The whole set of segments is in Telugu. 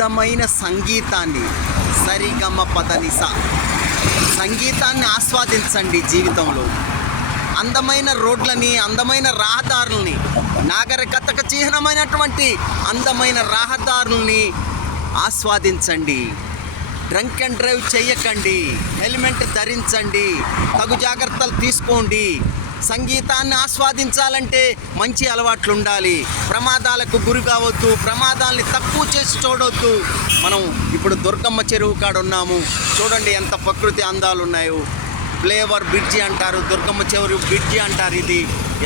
అందమైన సంగీతాన్ని సరిగమ పదనిస సంగీతాన్ని ఆస్వాదించండి. జీవితంలో అందమైన రోడ్లని, అందమైన రహదారుల్ని, నాగరికతకు చిహ్నమైనటువంటి అందమైన రహదారుల్ని ఆస్వాదించండి. డ్రంక్ అండ్ డ్రైవ్ చేయకండి, హెల్మెట్ ధరించండి, తగు జాగ్రత్తలు తీసుకోండి. సంగీతాన్ని ఆస్వాదించాలంటే మంచి అలవాట్లు ఉండాలి. ప్రమాదాలకు గురి కావద్దు, ప్రమాదాలని తక్కువ చేసి చూడవద్దు. మనం ఇప్పుడు దుర్గమ్మ చెరువు కాడ ఉన్నాము. చూడండి ఎంత ప్రకృతి అందాలు ఉన్నాయో. ఫ్లేవర్ బ్రిడ్జి అంటారు, దుర్గమ్మ చెరువు బ్రిడ్జి అంటారు. ఇది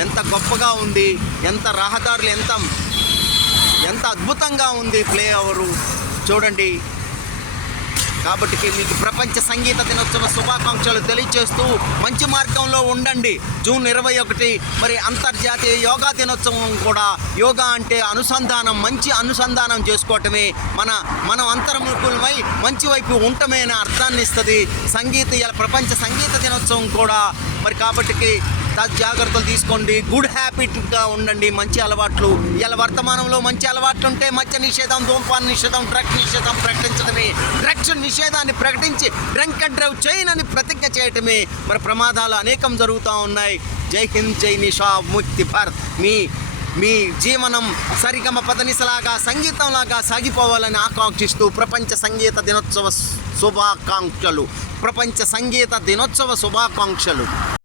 ఎంత గొప్పగా ఉంది, ఎంత రహదారులు ఎంత అద్భుతంగా ఉంది ఫ్లేవరు చూడండి. కాబట్టి మీకు ప్రపంచ సంగీత దినోత్సవ శుభాకాంక్షలు తెలియజేస్తూ మంచి మార్గంలో ఉండండి. జూన్ 21 మరి అంతర్జాతీయ యోగా దినోత్సవం కూడా. యోగా అంటే అనుసంధానం, మంచి అనుసంధానం చేసుకోవటమే, మనం అంతర్ముఖులమై మంచి వైపు ఉండటమే అనే అర్థాన్ని ఇస్తుంది. ప్రపంచ సంగీత దినోత్సవం కూడా మరి కాబట్టి జాగ్రత్తలు తీసుకోండి. గుడ్ హ్యాబిట్గా ఉండండి, మంచి అలవాట్లు. ఇలా వర్తమానంలో మంచి అలవాట్లు ఉంటే మద్య నిషేధం, ధూమపాన నిషేధం, డ్రగ్ నిషేధం ప్రకటించడమే, డ్రగ్స్ నిషేధాన్ని ప్రకటించి డ్రంక్ అండ్ డ్రైవ్ చేయనని ప్రతిజ్ఞ చేయటమే. మరి ప్రమాదాలు అనేకం జరుగుతూ ఉన్నాయి. జై హింద్, జై నిషా ముక్తి భారత్. మీ జీవనం సరిగమ పదనిసలాగా, సంగీతంలాగా సాగిపోవాలని ఆకాంక్షిస్తూ ప్రపంచ సంగీత దినోత్సవ శుభాకాంక్షలు.